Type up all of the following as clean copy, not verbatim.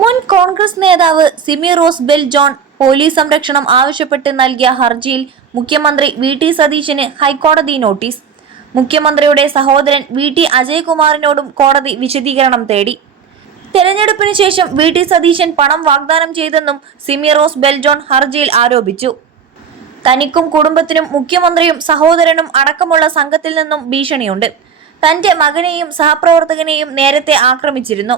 മുൻ കോൺഗ്രസ് നേതാവ് Simi rose bell John police സംരക്ഷണം ആവശ്യപ്പെട്ട് നൽകിയ ഹർജിയിൽ മുഖ്യമന്ത്രി വി.ടി. സതീശന് ഹൈക്കോടതി നോട്ടീസ്. മുഖ്യമന്ത്രിയുടെ സഹോദരൻ വി.ടി. അജയ്കുമാറിനോടും കോടതി വിശദീകരണം തേടി. തെരഞ്ഞെടുപ്പിന് ശേഷം വി.ടി. സതീശൻ പണം വാഗ്ദാനം ചെയ്തെന്നും സിമി റോസ് ബെൽ ജോൺ ഹർജിയിൽ ആരോപിച്ചു. തനിക്കും കുടുംബത്തിനും മുഖ്യമന്ത്രിയും സഹോദരനും അടക്കമുള്ള സംഘത്തിൽ നിന്നും ഭീഷണിയുണ്ട്. തന്റെ മകനെയും സഹപ്രവർത്തകനെയും നേരത്തെ ആക്രമിച്ചിരുന്നു.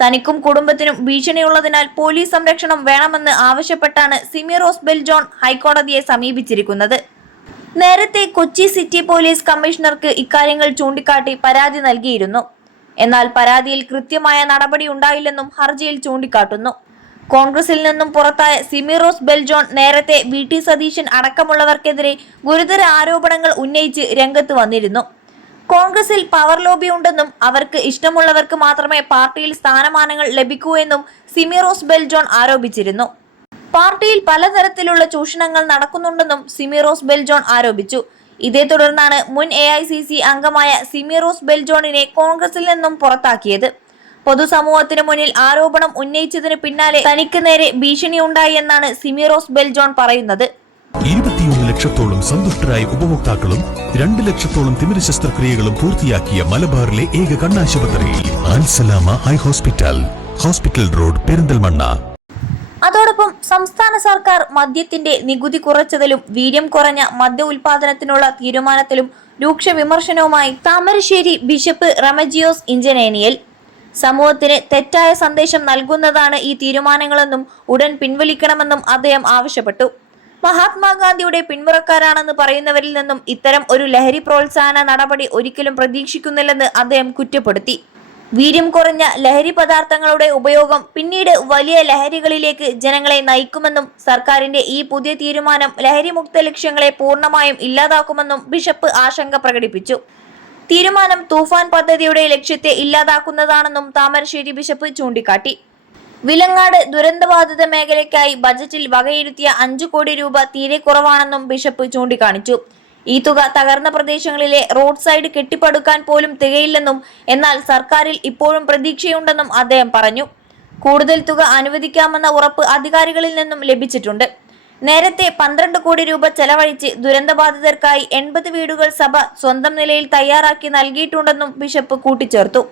തനിക്കും കുടുംബത്തിനും ഭീഷണിയുള്ളതിനാൽ പോലീസ് സംരക്ഷണം വേണമെന്ന് ആവശ്യപ്പെട്ടാണ് സിമി റോസ് ബെൽ ജോൺ ഹൈക്കോടതിയെ സമീപിച്ചിരിക്കുന്നത്. നേരത്തെ കൊച്ചി സിറ്റി പോലീസ് കമ്മീഷണർക്ക് ഇക്കാര്യങ്ങൾ ചൂണ്ടിക്കാട്ടി പരാതി നൽകിയിരുന്നു. എന്നാൽ പരാതിയിൽ കൃത്യമായ നടപടി ഉണ്ടായില്ലെന്നും ഹർജിയിൽ ചൂണ്ടിക്കാട്ടുന്നു. കോൺഗ്രസിൽ നിന്നും പുറത്തായ സിമി റോസ് ബെൽ ജോൺ നേരത്തെ വി.ടി. സതീശൻ അടക്കമുള്ളവർക്കെതിരെ ഗുരുതര ആരോപണങ്ങൾ ഉന്നയിച്ച് രംഗത്ത് വന്നിരുന്നു. കോൺഗ്രസിൽ പവർ ലോബി ഉണ്ടെന്നും അവർക്ക് ഇഷ്ടമുള്ളവർക്ക് മാത്രമേ പാർട്ടിയിൽ സ്ഥാനമാനങ്ങൾ ലഭിക്കൂ എന്നും സിമി റോസ് ബെൽ ജോൺ ആരോപിച്ചിരുന്നു. പാർട്ടിയിൽ പലതരത്തിലുള്ള ചൂഷണങ്ങൾ നടക്കുന്നുണ്ടെന്നും സിമി റോസ് ബെൽ ജോൺ ആരോപിച്ചു. ഇതേ തുടർന്നാണ് മുൻ AICC അംഗമായ സിമി റോസ് ബെൽ ജോണിനെ കോൺഗ്രസിൽ നിന്നും പുറത്താക്കിയത്. പൊതുസമൂഹത്തിന് മുന്നിൽ ആരോപണം ഉന്നയിച്ചതിന് പിന്നാലെ തനിക്ക് നേരെ ഭീഷണിയുണ്ടായി എന്നാണ് സിമി റോസ് ബെൽ ജോൺ പറയുന്നത്. 21 ലക്ഷത്തോളം സന്തുഷ്ടരായ ഉപഭോക്താക്കളും 2 ലക്ഷത്തോളം തിമിര ശസ്ത്രക്രിയകളും പൂർത്തിയാക്കിയ മലബാറിലെ ഏക കണ്ണാശുപത്രി Al Salama eye hospital, hospital road, Perinthalmanna. അതോടൊപ്പം സംസ്ഥാന സർക്കാർ മദ്യത്തിന്റെ നികുതി കുറച്ചതിലും വീര്യം കുറഞ്ഞ മദ്യ ഉൽപാദനത്തിനുള്ള തീരുമാനത്തിലും രൂക്ഷ വിമർശനവുമായി താമരശ്ശേരി ബിഷപ്പ് റമജിയോസ് ഇഞ്ചനേനിയൽ. സമൂഹത്തിന് തെറ്റായ സന്ദേശം നൽകുന്നതാണ് ഈ തീരുമാനങ്ങളെന്നും ഉടൻ പിൻവലിക്കണമെന്നും അദ്ദേഹം ആവശ്യപ്പെട്ടു. മഹാത്മാഗാന്ധിയുടെ പിന്മുറക്കാരാണെന്ന് പറയുന്നവരിൽ നിന്നും ഇത്തരം ഒരു ലഹരി പ്രോത്സാഹന നടപടി ഒരിക്കലും പ്രതീക്ഷിക്കുന്നില്ലെന്ന് അദ്ദേഹം കുറ്റപ്പെടുത്തി. വീര്യം കുറഞ്ഞ ലഹരി പദാർത്ഥങ്ങളുടെ ഉപയോഗം പിന്നീട് വലിയ ലഹരികളിലേക്ക് ജനങ്ങളെ നയിക്കുമെന്നും സർക്കാരിന്റെ ഈ പുതിയ തീരുമാനം ലഹരിമുക്ത ലക്ഷ്യങ്ങളെ പൂർണ്ണമായും ഇല്ലാതാക്കുമെന്നും ബിഷപ്പ് ആശങ്ക പ്രകടിപ്പിച്ചു. തീരുമാനം തൂഫാൻ പദ്ധതിയുടെ ലക്ഷ്യത്തെ ഇല്ലാതാക്കുന്നതാണെന്നും താമരശ്ശേരി ബിഷപ്പ് ചൂണ്ടിക്കാട്ടി. വിലങ്ങാട് ദുരന്തബാധിത മേഖലയ്ക്കായി ബജറ്റിൽ വകയിരുത്തിയ 5 കോടി രൂപ തീരെ കുറവാണെന്നും ബിഷപ്പ് ചൂണ്ടിക്കാണിച്ചു. ഈ തുക തകർന്ന പ്രദേശങ്ങളിലെ റോഡ് സൈഡ് കെട്ടിപ്പടുക്കാൻ പോലും തികയില്ലെന്നും എന്നാൽ സർക്കാരിൽ ഇപ്പോഴും പ്രതീക്ഷയുണ്ടെന്നും അദ്ദേഹം പറഞ്ഞു. കൂടുതൽ തുക അനുവദിക്കാമെന്ന ഉറപ്പ് അധികാരികളിൽ നിന്നും ലഭിച്ചിട്ടുണ്ട്. നേരത്തെ 12 കോടി രൂപ ചെലവഴിച്ച് ദുരന്തബാധിതർക്കായി 80 വീടുകൾ സഭ സ്വന്തം നിലയിൽ തയ്യാറാക്കി നൽകിയിട്ടുണ്ടെന്നും ബിഷപ്പ് കൂട്ടിച്ചേർത്തു.